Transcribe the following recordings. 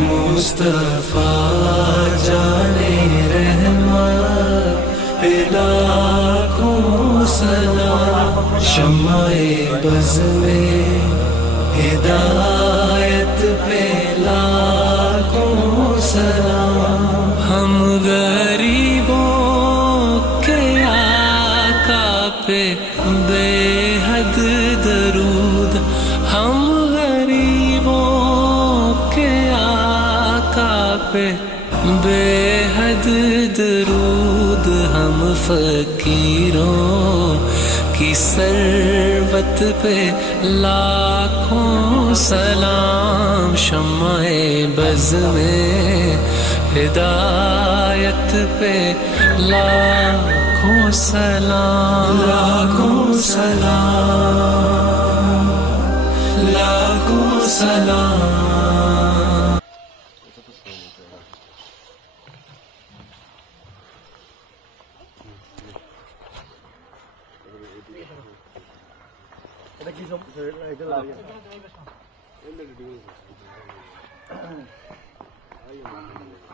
مصطفیٰ جانے رحمت پہ لاکھوں سلام، شمع بز میں ہدایت پہ لاکھوں سلام۔ ہم غریبوں کے آقا پہ بے حد درود، ہم غریبوں کے آقا پہ بے حد درود، ہم فقیروں کی ثروت پہ لاکھوں سلام، شمع بز میں ہدایت پہ لاکھوں سلام، لاکھوں سلام، لاکھوں سلام۔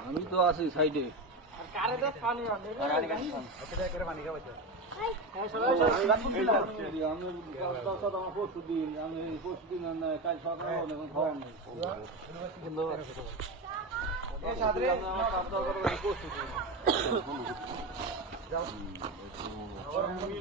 আমি তো আছি সাইডে। আমি